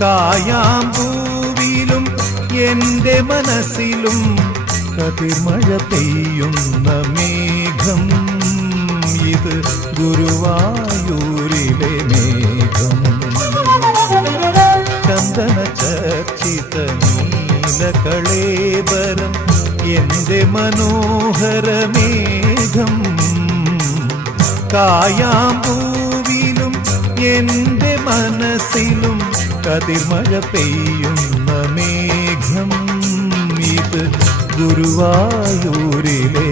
കായാമ്പൂവിലും എന്റെ മനസ്സിലും കതിർമഴ പെയ്യുന്ന മേഘം. ഇത് ഗുരുവായൂരിലെ മേഘം. ചന്ദന ചർച്ചിത നീലകളേബരം എന്റെ മനോഹര മേഘം. കായാമ്പൂവിലും എന്റെ മനസ്സിലും കതിർമഴ പെയ്യുന്ന മേഘം. ഇത് ഗുരുവായൂരിലെ